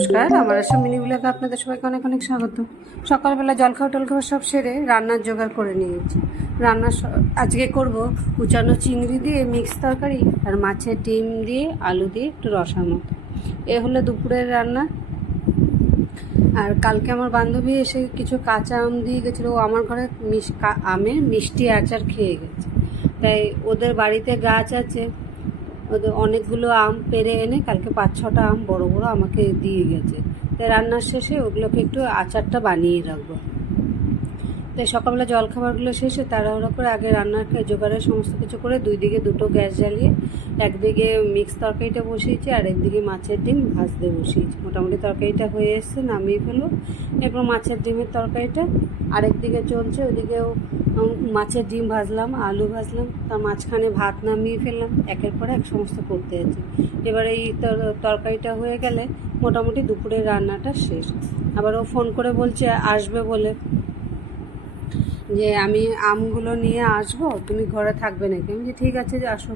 নমস্কার, আমার আসাম মিনি ব্লগে আপনাদের সবাইকে অনেক অনেক স্বাগত। সকালবেলা জলখাওয়া টলখাওয়া সব সেরে রান্নার জোগাড় করে নিয়েছি। রান্না আজকে করব কুচানো চিংড়ি দিয়ে মিক্স তরকারি আর মাছের ডিম দিয়ে আলু দিয়ে একটু রসার মতো। এ হলো দুপুরের রান্না। আর কালকে আমার বান্ধবী এসে কিছু কাঁচা আম দিয়ে গেছিল। ও আমার ঘরে আমের মিষ্টি আচার খেয়ে গেছে। তাই ওদের বাড়িতে গাছ আছে। অনেকগুলো আম পেরে এনে কালকে পাঁচ ছটা আম বড় বড় আমাকে দিয়ে গেছে। তাই রান্নার শেষে ওগুলোকে একটু আচারটা বানিয়ে রাখব। তাই সকালবেলা জলখাবারগুলো শেষে তাড়াহুড়ো করে আগে রান্নার জোগাড়ের সমস্ত কিছু করে দুই দিকে দুটো গ্যাস জ্বালিয়ে একদিকে মিক্স তরকারিটা বসিয়েছি আর একদিকে মাছের ডিম ভাজতে বসিয়েছি। মোটামুটি তরকারিটা হয়ে এসছে, নামিয়ে ফেলো এরপর মাছের ডিমের তরকারিটা আরেকদিকে চলছে ওদিকেও মাছের ডিম ভাজলাম, আলু ভাজলাম তার মাঝখানে ভাত নামিয়ে ফেললাম, একের পর এক সমস্ত করতে আছে এবার এই তরকারিটা হয়ে গেলে মোটামুটি দুপুরের রান্নাটা শেষ। আবার ও ফোন করে বলছে, আসবে বলে। যে আমি আমগুলো নিয়ে আসব, তুমি ঘরে থাকবে নাকি? আমি যে ঠিক আছে যে আসো।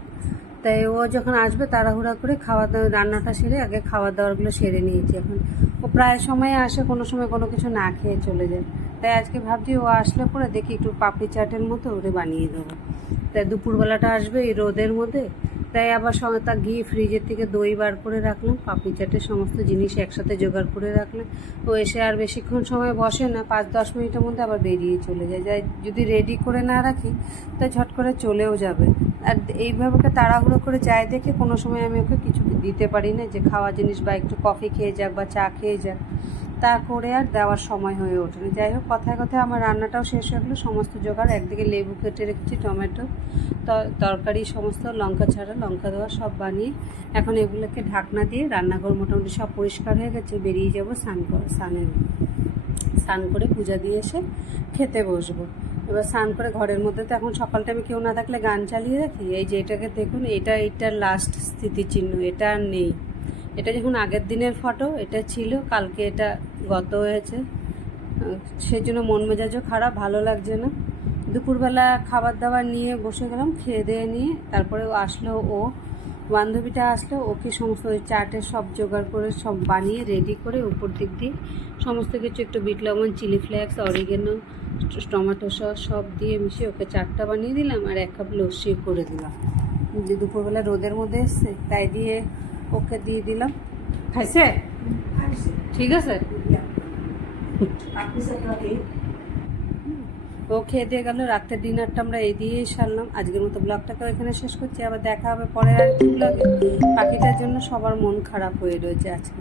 তাই ও যখন আসবে, তাড়াহুড়া করে খাওয়া দাওয়া, রান্নাটা সেরে আগে খাওয়া দাওয়াগুলো সেরে নিয়েছি এখন। ও প্রায় সময় আসে, কোনো সময় কোনো কিছু না খেয়ে চলে যায়। তাই আজকে ভাবছি ও আসলে পরে দেখি একটু পাপড়ি চাটের মতো ওরে বানিয়ে দেবো। তাই দুপুরবেলাটা আসবে এই রোদের মধ্যে। তাই আবার সঙ্গে তা গিয়ে ফ্রিজের থেকে দই বার করে রাখলাম, পাপড়ি চাটের সমস্ত জিনিস একসাথে জোগাড় করে রাখলাম। ও এসে আর বেশিক্ষণ সময় বসে না পাঁচ দশ মিনিটের মধ্যে আবার বেরিয়ে চলে যায়। যাই, যদি রেডি করে না রাখি, তা ঝট করে চলেও যাবে। আর এইভাবে তাড়াহুড়ো করে যায় দেখে কোনো সময় আমি ওকে কিছু দিতে পারি না যে খাওয়া জিনিস বা একটু কফি খেয়ে যাক বা চা খেয়ে যাক। তা করে আর দেওয়ার সময় হয়ে ওঠেনি। যাই হোক, কথায় কথায় আমার রান্নাটাও শেষ হয়ে গেলো। সমস্ত জোগাড়, একদিকে লেবু কেটে রেখেছি, টমেটো তরকারি, সমস্ত লঙ্কা ছাড়া, লঙ্কা দেওয়া সব বানিয়ে এখন এগুলোকে ঢাকনা দিয়ে রান্নাঘর মোটামুটি সব পরিষ্কার হয়ে গেছে। বেরিয়ে যাব স্নান কর স্নানের, স্নান করে পূজা দিয়ে এসে খেতে বসবো। এবার স্নান করে ঘরের মধ্যে তো এখন সকাল টাইমে কেউ না থাকলে গান চালিয়ে রাখি। এই যে এটাকে দেখুন, এটা এটার লাস্ট স্থিতিচিহ্ন, এটা আর নেই। এটা যখন আগের দিনের ফটো এটা ছিল, কালকে এটা গত হয়েছে। সেই জন্য মন মেজাজও খারাপ, ভালো লাগছে না। দুপুরবেলা খাবার দাবার নিয়ে বসে গেলাম, খেয়ে দিয়ে নিয়ে তারপরে আসলো, ও বান্ধবীটা আসলো, ওকে সমস্ত ওই চাটের সব জোগাড় করে সব বানিয়ে রেডি করে উপর দিক দিয়ে সমস্ত কিছু একটু বিট লবণ, chilli flakes oregano tomato sauce সব দিয়ে মিশিয়ে ওকে চাটটা বানিয়ে দিলাম আর এক কাপ লস্যি করে দিলাম। দুপুরবেলা রোদের মধ্যে এসছে, তাই দিয়ে ওকে দিয়ে দিলাম। খাইছে? ঠিক আছে। ও খেয়ে দিয়ে গেল রাতের ডিনারটা আমরা এই দিয়েই সারলাম। আজকের মতো ব্লগটাকে এখানে শেষ করছি। আবার দেখা হবে পরে আর ব্লগে পাখিটার জন্য সবার মন খারাপ হয়ে রয়েছে আজকে।